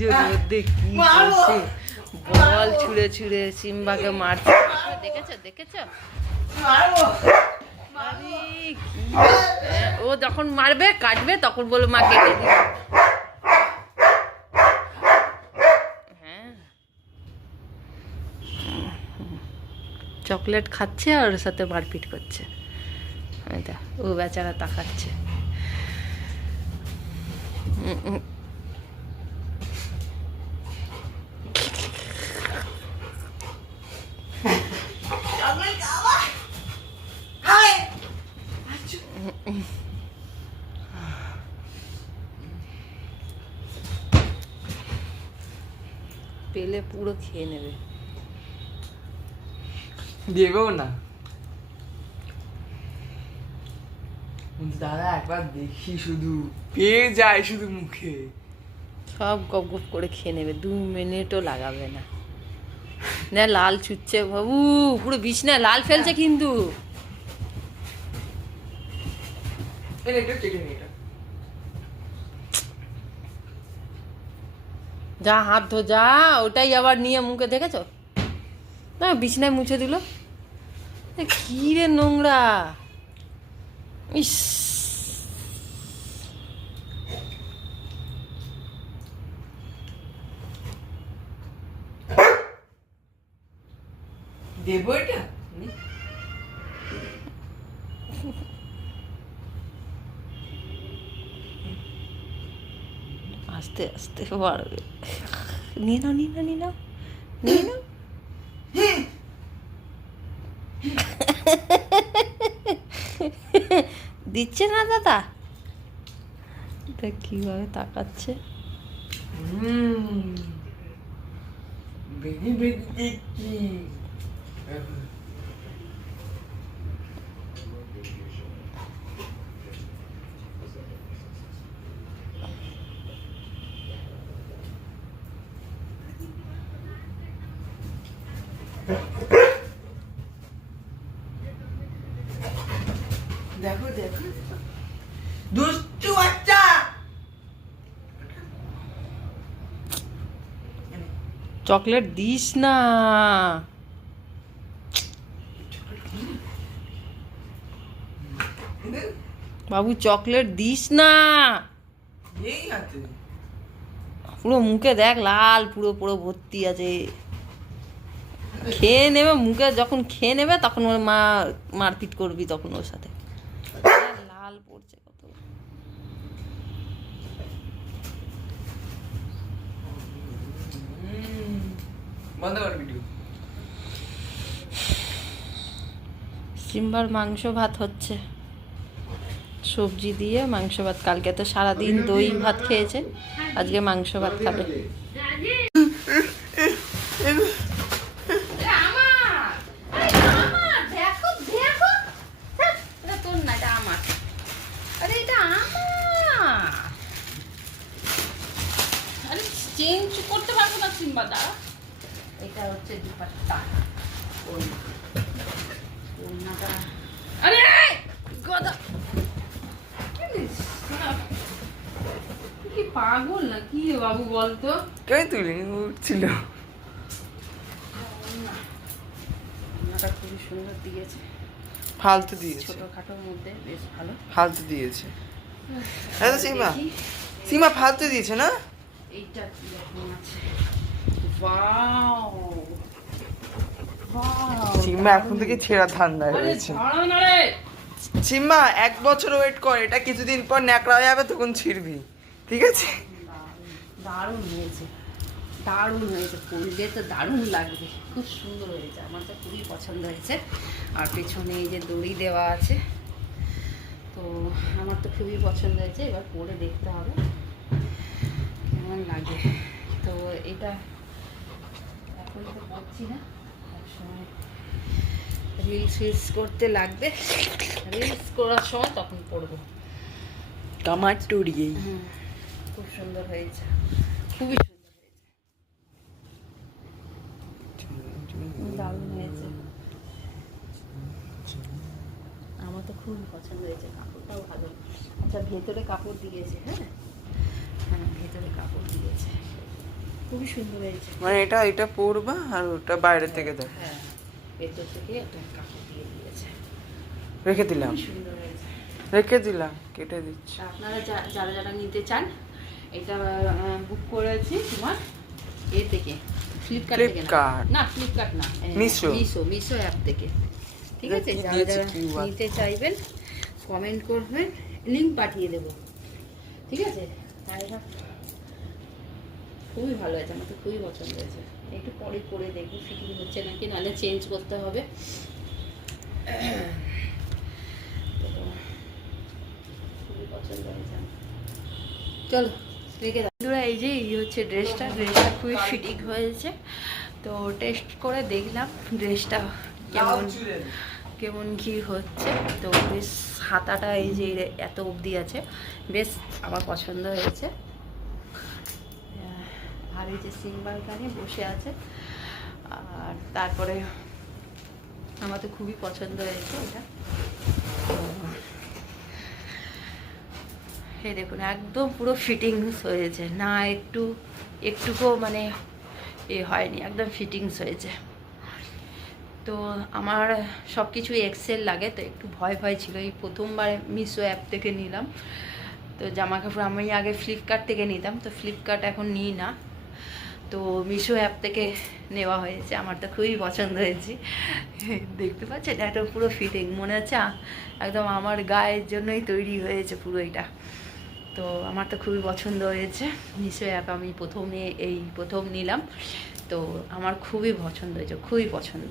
যে মধ্যে কি করছে বল ছুঁড়ে ছুঁড়ে সিম্বাকে মারছে। দেখেছ দেখেছ? ও যখন মারবে কাটবে তখন বলবে মা কেটে দিবে। হ্যাঁ। চকলেট খাচ্ছে আর ওর সাথে মারপিট করছে। ও বেচারা তাকাচ্ছে। পেলে পুরো খেয়ে নেবে। দেবেও না। দাদা একবার দেখি শুধু। পেয়ে যায় শুধু মুখে। সব গপ গপ করে খেয়ে নেবে দু মিনিটও লাগাবে না। না লাল ছুটছে বাবু পুরো বিছনায় লাল ফেলছে কিন্তু। এটা চেটে নে যা হাত ধো, যা, ওটাই আবার নিয়ে মুখে, দেখেছ? না, বিছনায় মুছে দিল। কি রে নোংরা? ইস। দেবো এটা? আস্তে আস্তে বাড়বে নিয়ে নাও নিয়ে নাও নিয়ে নাও নিয়ে নাও দিচ্ছে না দাদা দেখ কীভাবে তাকাচ্ছে দেখো দেখো। দুষ্টু বাচ্চা! চকলেট দিস না। বাবু চকলেট দিস না। পুরো মুখে দেখ লাল পুরো পুরো ভর্তি আছে। খেয়ে নেবে মুখে যখন খেয়ে নেবে তখন ওর মা মারপিট করবি তখন ওর সাথে। লাল পড়ছে কত। সিম্বার মাংস ভাত হচ্ছে। সবজি দিয়ে মাংস ভাত। কালকে তো সারাদিন দই ভাত খেয়েছে আজকে মাংস ভাত খাবে চেঞ্জ করতে পারব না সিম্বা দাঁড়া এটা হচ্ছে দুপাট্টা ওড়না। ওড়নাটা আরে গদা কি পাগল না কি বাবু বলতো? কেন তুলে উঠছিল খুবই সুন্দর দিয়েছে। ফালতু দিয়েছে। ছোটখাটোর মধ্যে বেশ ভালো। ফালতু দিয়েছে। হ্যাঁ তো সীমা। সীমা ফালতু দিয়েছে না? এইটা কীরকম আছে। ওয়াও। এখন থেকে ছেঁড়া ঠান্ডা আরে হয়েছে ছাড়ো না রে। সীমা এক বছর ওয়েট কর এটা কিছুদিন পর ন্যাকড়া হয়ে যাবে তখন ছিড়বি। ঠিক আছে? দারুণ হয়েছে। দারুণ হয়েছে পরলে তো দারুণ লাগবে। খুব সুন্দর হয়েছে আমার তো খুবই পছন্দ হয়েছে। আর পেছনে এই যে দড়ি দেওয়া আছে তো আমার তো খুবই পছন্দ হয়েছে এবার পরে দেখতে হবে। কেমন লাগে? তো এটা এখন তো পড়ছি না একসময় রিলস ফিলস করতে লাগবে। রিলস করার সময় তখন পড়ব কামার টুরিয়েই। খুব সুন্দর হয়েছে। খুবই সুন্দর হয়েছে। দারুণ হয়েছে। আমার তো খুবই পছন্দ হয়েছে কাপড়টাও ভালো। আচ্ছা ভেতরে কাপড় দিয়েছে হ্যাঁ? হ্যাঁ ভেতরে কাপড় দিয়েছে। খুবই সুন্দর হয়েছে। মানে এটা এটা পরবা আর ওটা বাইরে থেকে দেখ। হ্যাঁ ভেতর থেকে একটা কাপড় দিয়ে দিয়েছে। রেখে দিলাম। সুন্দর হয়েছে। রেখে দিলাম কেটে দিচ্ছি। আপনারা যা- যারা যারা নিতে চান এটা বুক করেছি তোমার এ থেকে ফ্লিপকার্ট থেকে না? না ফ্লিপকার্ট না Meesho। মিশো মিশো অ্যাপ থেকে। ঠিক আছে? যারা যারা নিতে চাইবেন কমেন্ট করবেন লিংক পাঠিয়ে দেবো। ঠিক আছে? খুবই ভালো হয়েছে আমার তো খুবই পছন্দ হয়েছে। একটু পরে করে দেখব ফিটিং হচ্ছে নাকি নাহলে চেঞ্জ করতে হবে। তো খুবই পছন্দ হয়েছে। চলো। এই যে, এই হচ্ছে ড্রেসটা ড্রেসটা খুবই ফিটিং হয়েছে। তো টেস্ট করে দেখলাম ড্রেসটা কেমন কেমন কি হচ্ছে। তো বেশ, হাতাটা এই যে এত অবধি আছে। বেশ, আমার পছন্দ হয়েছে। আর এই যে সিম্বাল গানে বসে আছে। আর তারপরে আমার তো খুবই পছন্দ হয়েছে এটা। এই দেখুন, একদম পুরো ফিটিংস হয়েছে। না, একটু, একটুকু মানে এ হয়নি, একদম ফিটিংস হয়েছে। তো আমার সব কিছু এক্সেল লাগে, তো একটু ভয় ভয় ছিল। এই প্রথমবার মিশো অ্যাপ থেকে নিলাম। তো জামা কাপড় আমি আগে ফ্লিপকার্ট থেকে নিতাম, তো ফ্লিপকার্ট এখন নিই না। তো মিশো অ্যাপ থেকে নেওয়া হয়েছে, আমার তো খুবই পছন্দ হয়েছে। দেখতে পাচ্ছেন? এটা পুরো ফিটিং মনে হচ্ছে একদম আমার গায়ের জন্যই তৈরি হয়েছে পুরো এটা। তো আমার তো খুবই পছন্দ হয়েছে। মিশো অ্যাপ আমি প্রথমে এই প্রথম নিলাম। তো আমার খুবই পছন্দ হয়েছে খুবই পছন্দ।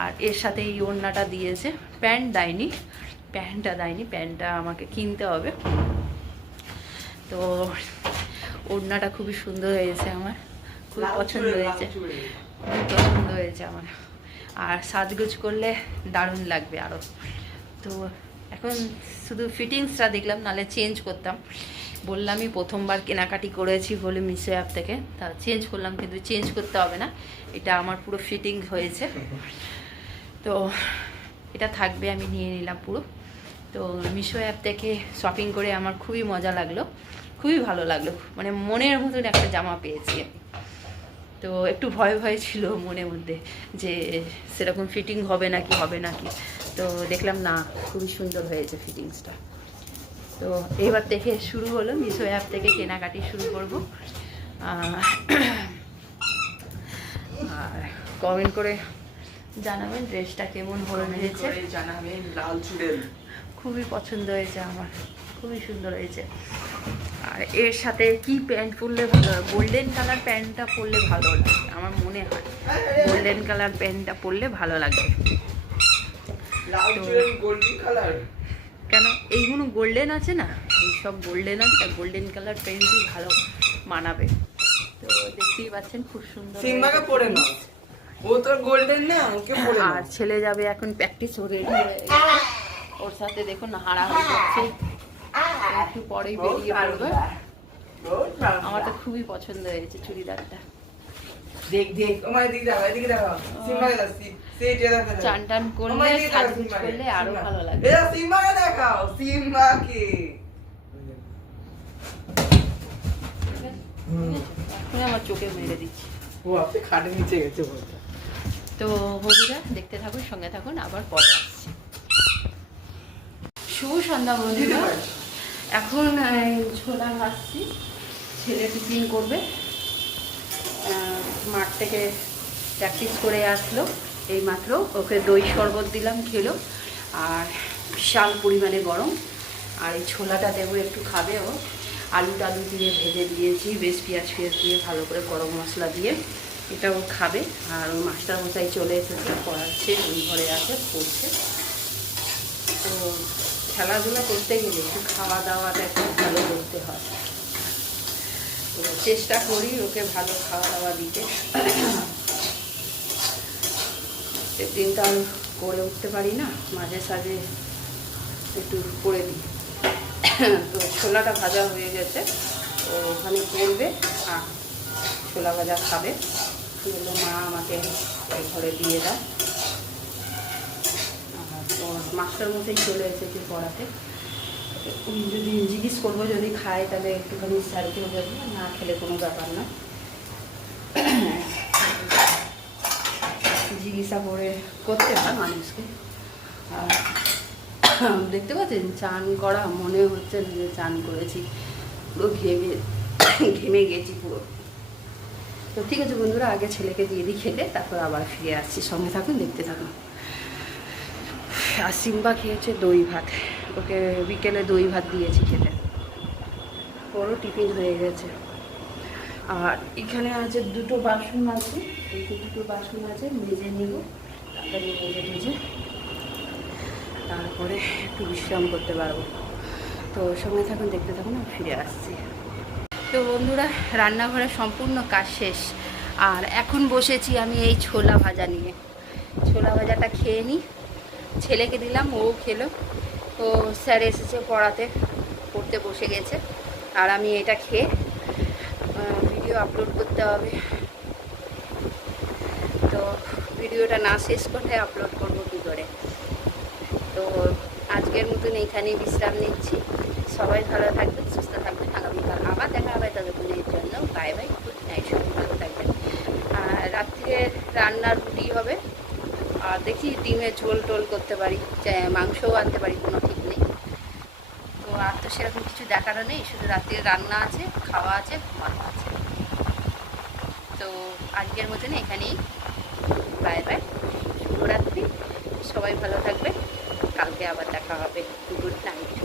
আর এর সাথে এই ওড়নাটা দিয়েছে। প্যান্ট দেয়নি প্যান্টটা দেয়নি প্যান্টটা আমাকে কিনতে হবে। তো ওড়নাটা খুবই সুন্দর হয়েছে আমার খুবই পছন্দ হয়েছে। খুবই পছন্দ হয়েছে আমার। আর সাজগোজ করলে দারুণ লাগবে আরও তো এখন শুধু ফিটিংসটা দেখলাম নাহলে চেঞ্জ করতাম। বললামই প্রথমবার কেনাকাটি করেছি বলে মিশো অ্যাপ থেকে। তা চেঞ্জ করলাম, কিন্তু চেঞ্জ করতে হবে না। এটা আমার পুরো ফিটিং হয়েছে। তো এটা থাকবে, আমি নিয়ে নিলাম পুরো। তো মিশো অ্যাপ থেকে শপিং করে আমার খুবই মজা লাগল। খুবই ভালো লাগল। মানে মনের মতন একটা জামা পেয়েছি আমি। তো একটু ভয় ভয় ছিল মনের মধ্যে যে সেরকম ফিটিং হবে নাকি হবে নাকি। তো দেখলাম না খুবই সুন্দর হয়েছে ফিটিংসটা তো এবার থেকে শুরু হলো মিশো অ্যাপ থেকে কেনাকাটি শুরু করব। আর কমেন্ট করে জানাবেন ড্রেসটা কেমন হয়েছে। জানাবেন লাল চুড়েল। খুবই পছন্দ হয়েছে আমার খুবই সুন্দর হয়েছে। আর এর সাথে কি প্যান্ট পরলে ভালো হয়? গোল্ডেন কালার প্যান্টটা পরলে ভালো লাগে আমার মনে হয়। গোল্ডেন কালার প্যান্টটা পরলে ভালো লাগবে লাল তো- চুড়েল গোল্ডেন কালার কেন? এইগুলো গোল্ডেন আছে না? এই সব গোল্ডেন আছে গোল্ডেন কালার পেন্টই ভালো মানাবে। তো দেখতেই পাচ্ছেন খুব সুন্দর সিম্বাকে পরে নাও। ও তো গোল্ডেন না ওকে পরে আর ছেলে যাবে এখন প্র্যাকটিস ও রেডি ওর সাথে দেখুন হাড়াহাড়ি করছে একটু পরেই বেরিয়ে পড়বে। আমার তো খুবই পছন্দ হয়েছে চুড়িদারটা। দেখ দেখ। আমার এদিকে দেখো এদিকে দেখো। সিম্বাকে দাও সি সেটা দেখো চান টান করলে দেখো, সাজগুজ সিম্বাকে, করলে আরও ভালো লাগবে এটা সিম্বাকে দেখাও সিম্বাকে। আমার চোখে মেরে দিচ্ছি। ও আপনি খাটে নিচে গেছে বলতে তো বন্ধুরা দেখতে থাকুন সঙ্গে থাকুন আবার পরে আসছি। শুভ সন্ধ্যা বন্ধুরা। এখন ছোলা ভাজছি ছেলে টিফিন করবে। মাঠ থেকে প্র্যাকটিস করে আসলো। এই মাত্র ওকে দই শরবত দিলাম খেলো। আর বিশাল পরিমাণে গরম। আর এই ছোলাটা দেবো একটু খাবে ও। আলু টালু দিয়ে ভেজে দিয়েছি, বেশ পেঁয়াজ পেঁয়াজ দিয়ে ভালো করে গরম মশলা দিয়ে। এটাও খাবে। আর ওই মাস্টার মশাই চলে এসেছে, পড়াচ্ছে, ওই ঘরে আছে, পড়ছে। তো খেলাধুলা করতে গেলে একটু খাওয়া দাওয়াটা একটু ভালো করতে হয়। চেষ্টা করি ওকে ভালো খাওয়া দাওয়া দিতে। প্রত্যেকদিন তো আমি করে উঠতে পারি না, মাঝে সাঝে একটু করে দিই। তো ছোলাটা ভাজা হয়ে গেছে, ও ওখানে করবে, আর ছোলা ভাজা খাবে। বলল, মা, আমাকে ঘরে দিয়ে দেয় আর মাস্টার মতোই চলে এসেছে পড়াতে। যদি জিজ্ঞেস করব, যদি খায়, তাহলে একটুখানি স্যারকেও দেবো না খেলে কোনো ব্যাপার না। জিজ্ঞাসা করে করতে হয় মানুষকে। আর দেখতে পাচ্ছেন, চান করা মনে হচ্ছে যে চান করেছি। পুরো ঘেমে ঘেমে গেছি পুরো। তো ঠিক আছে বন্ধুরা, আগে ছেলেকে দিয়ে দিই খেতে, তারপর আবার ফিরে আসছি। সঙ্গে থাকুন, দেখতে থাকুন। আর সিম্বা খেয়েছে দই ভাত। ওকে বিকেলে দই ভাত দিয়েছি খেতে। ওরও টিফিন হয়ে গেছে। আর এখানে আছে দুটো বাসন আছে এই দুটো বাসন আছে মেজে নিব মেজে মেজে তারপরে একটু বিশ্রাম করতে পারব। তো সঙ্গে থাকুন, দেখতে থাকুন, আমি ফিরে আসছি। তো বন্ধুরা রান্নাঘরে সম্পূর্ণ কাজ শেষ। আর এখন বসেছি আমি এই ছোলা ভাজা নিয়ে। ছোলা ভাজাটা খেয়ে নিই। ছেলেকে দিলাম, ও খেলো। তো স্যার এসেছে পড়াতে, পড়তে বসে গেছে। আর আমি এটা খেয়ে ভিডিও আপলোড করতে হবে। তো ভিডিওটা না শেষ করলে আপলোড করব কী করে? তো আজকের মতন এইখানেই বিশ্রাম নিচ্ছি। সবাই ভালো থাকবেন, সুস্থ থাকবেন। আগামীকাল আবার দেখা হবে ততক্ষণের জন্য। বাই বাই, গুড নাইট, সবাই ভালো আর রাত্রে রান্নার রুটি হবে। আর দেখি ডিমে ঝোল টোল করতে পারি মাংসও আনতে পারি, কোনো ঠিক নেই। তো আর তো সেরকম কিছু দেখারও নেই, শুধু রাত্রে রান্না আছে, খাওয়া আছে, ঘুমানো আছে। তো আজকের মতন এখানেই। বাই বাই, শুভরাত্রি, সবাই ভালো থাকবে কালকে আবার দেখা হবে। Good night.